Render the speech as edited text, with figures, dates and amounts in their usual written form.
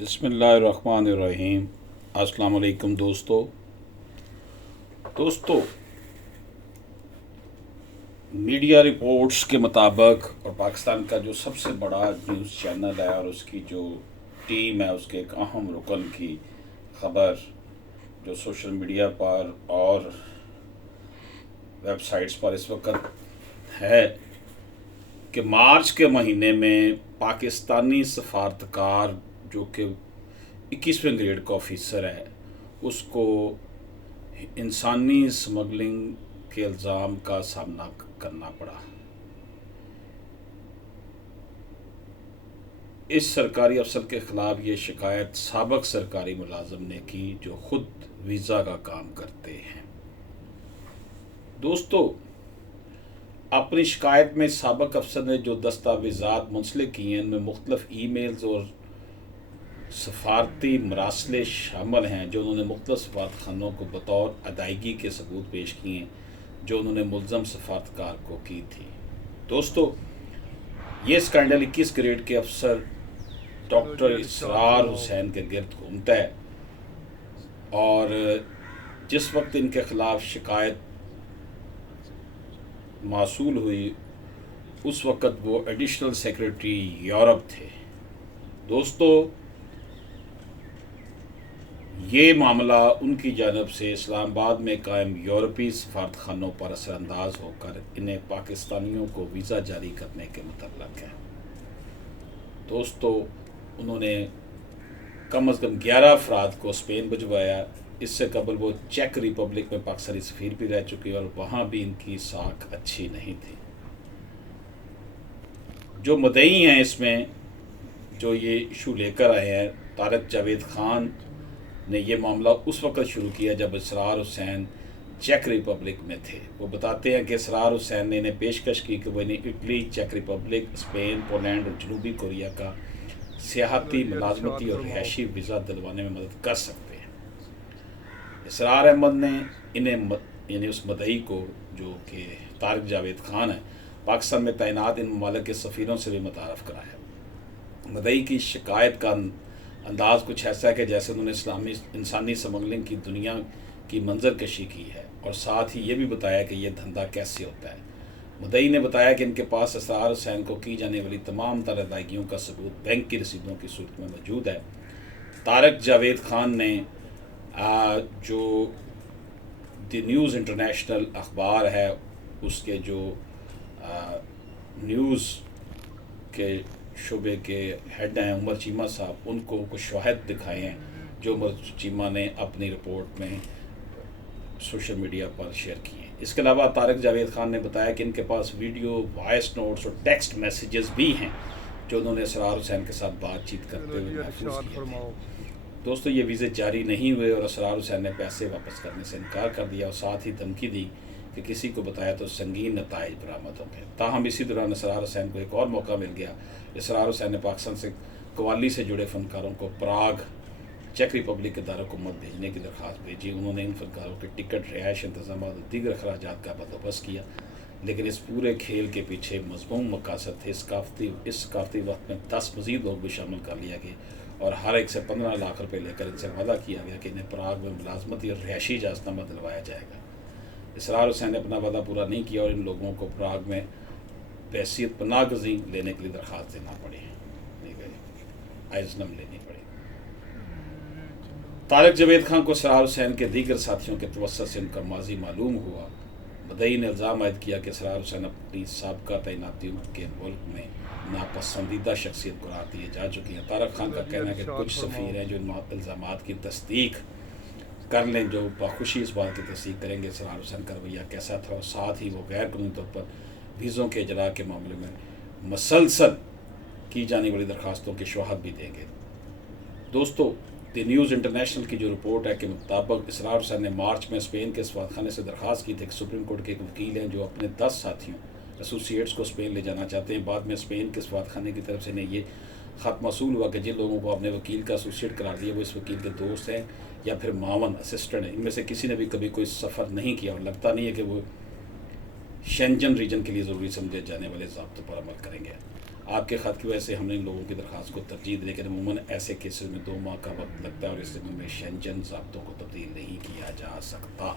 بسم اللہ الرحمن الرحیم۔ السلام علیکم دوستو، میڈیا رپورٹس کے مطابق اور پاکستان کا جو سب سے بڑا نیوز چینل ہے اور اس کی جو ٹیم ہے اس کے ایک اہم رکن کی خبر جو سوشل میڈیا پر اور ویب سائٹس پر اس وقت ہے کہ مارچ کے مہینے میں پاکستانی سفارتکار جو کہ 21ویں گریڈ کا آفیسر ہے اس کو انسانی سمگلنگ کے الزام کا سامنا کرنا پڑا۔ اس سرکاری افسر کے خلاف یہ شکایت سابق سرکاری ملازم نے کی جو خود ویزا کا کام کرتے ہیں۔ دوستو، اپنی شکایت میں سابق افسر نے جو دستاویزات منسلک کیے ہیں ان میں مختلف ای میلز اور سفارتی مراسلے شامل ہیں جو انہوں نے مختلف سفارتخانوں کو بطور ادائیگی کے ثبوت پیش کیے ہیں جو انہوں نے ملزم سفارتکار کو کی تھی۔ دوستو، یہ اسکینڈل 21 گریڈ کے افسر ڈاکٹر اسرار حسین کے گرد گھومتا ہے اور جس وقت ان کے خلاف شکایت موصول ہوئی اس وقت وہ ایڈیشنل سیکریٹری یورپ تھے۔ دوستو، یہ معاملہ ان کی جانب سے اسلام آباد میں قائم یورپی سفارتخانوں پر اثر انداز ہو کر انہیں پاکستانیوں کو ویزا جاری کرنے کے متعلق ہے۔ دوستو، انہوں نے کم از کم 11 افراد کو اسپین بھجوایا۔ اس سے قبل وہ چیک ریپبلک میں پاکستانی سفیر بھی رہ چکی اور وہاں بھی ان کی ساکھ اچھی نہیں تھی۔ جو مدعی ہیں اس میں جو یہ ایشو لے کر آئے ہیں، طارق جاوید خان نے یہ معاملہ اس وقت شروع کیا جب اسرار حسین چیک ریپبلک میں تھے۔ وہ بتاتے ہیں کہ اسرار حسین نے انہیں پیشکش کی کہ وہ انہیں اٹلی، چیک ریپبلک، اسپین، پولینڈ اور جنوبی کوریا کا سیاحتی، ملازمتی اور رہائشی ویزا دلوانے میں مدد کر سکتے ہیں۔ اسرار احمد نے انہیں یعنی اس مدعی کو جو کہ طارق جاوید خان ہے پاکستان میں تعینات ان ممالک کے سفیروں سے بھی متعارف کرایا۔ مدعی کی شکایت کا انداز کچھ ایسا ہے کہ جیسے انہوں نے انسانی سمگلنگ کی دنیا کی منظر کشی کی ہے اور ساتھ ہی یہ بھی بتایا کہ یہ دھندا کیسے ہوتا ہے۔ مدعی نے بتایا کہ ان کے پاس اسرار حسین کو کی جانے والی تمام تر ادائیگیوں کا ثبوت بینک کی رسیدوں کی صورت میں موجود ہے۔ طارق جاوید خان نے جو دی نیوز انٹرنیشنل اخبار ہے اس کے جو نیوز کے شعبے کے ہیڈ ہیں عمر چیمہ صاحب، ان کو کچھ شواہد دکھائے ہیں جو عمر چیمہ نے اپنی رپورٹ میں سوشل میڈیا پر شیئر کی ہیں۔ اس کے علاوہ طارق جاوید خان نے بتایا کہ ان کے پاس ویڈیو، وائس نوٹس اور ٹیکسٹ میسیجز بھی ہیں جو انہوں نے اسرار حسین کے ساتھ بات چیت کرتے ہوئے محفوظ کیے تھے۔ دوستو، یہ ویزے جاری نہیں ہوئے اور اسرار حسین نے پیسے واپس کرنے سے انکار کر دیا اور ساتھ ہی دھمکی دی کہ کسی کو بتایا تو سنگین نتائج برآمد ہوں گے۔ تاہم اسی دوران اسرار حسین کو ایک اور موقع مل گیا۔ اسرار حسین نے پاکستان سے قوالی سے جڑے فنکاروں کو پراگ، چیک ریپبلک کے دارالحکومت بھیجنے کی درخواست بھیجی۔ انہوں نے ان فنکاروں کے ٹکٹ، رہائش، انتظامات اور دیگر اخراجات کا بندوبست کیا، لیکن اس پورے کھیل کے پیچھے مضموم مقاصد تھے۔ اس ثقافتی وقت میں 10 مزید لوگ بھی شامل کر لیا گئے اور ہر ایک سے 15 لاکھ روپے لے کر ان سے وعدہ کیا گیا کہ انہیں پراگ میں ملازمتی اور رہائشی اجازت نامہ دلوایا جائے گا۔ اسرار حسین نے اپنا وعدہ پورا نہیں کیا اور ان لوگوں کو پراگ میں بحیثیت پناہ گزین لینے کے لیے درخواست دینا پڑی، عزم لینی پڑی۔ طارق جاوید خان کو اسرار حسین کے دیگر ساتھیوں کے توسط سے ان کا ماضی معلوم ہوا۔ مدعی نے الزام عائد کیا کہ اسرار حسین اپنی سابقہ تعیناتیوں کے ملک میں ناپسندیدہ شخصیت قرار دیے جا چکی ہیں۔ طارق خان کا کہنا ہے کہ کچھ سفیر ہیں جو ان الزامات کی تصدیق کر لیں، جو بخوشی اس بات کی تصدیق کریں گے اسرار حسین کا رویہ کیسا تھا اور ساتھ ہی وہ غیر قانونی طور پر ویزوں کے اجراء کے معاملے میں مسلسل کی جانے والی درخواستوں کے شواہد بھی دیں گے۔ دوستو، دی نیوز انٹرنیشنل کی جو رپورٹ ہے کہ مطابق اسرار حسین نے مارچ میں اسپین کے سفارتخانے سے درخواست کی تھی کہ سپریم کورٹ کے ایک وکیل ہیں جو اپنے 10 ساتھیوں ایسوسیٹس کو اسپین لے جانا چاہتے ہیں۔ بعد میں اسپین کے سفارتخانے کی طرف سے انہیں یہ خط موصول ہوا کہ جن لوگوں کو اپنے وکیل کا ایسوسیٹ قرار دیا وہ اس وکیل کے دوست ہیں یا پھر معاون اسسٹنٹ ہیں۔ ان میں سے کسی نے بھی کبھی کوئی سفر نہیں کیا اور لگتا نہیں ہے کہ وہ شینجن ریجن کے لیے ضروری سمجھے جانے والے ضابطوں پر عمل کریں گے۔ آپ کے خط کی وجہ سے ہم نے ان لوگوں کی درخواست کو ترجیح دی، لیکن عموماً ایسے کیسز میں 2 ماہ کا وقت لگتا ہے اور اس سے میں شنجن ضابطوں کو تبدیل نہیں کیا جا سکتا.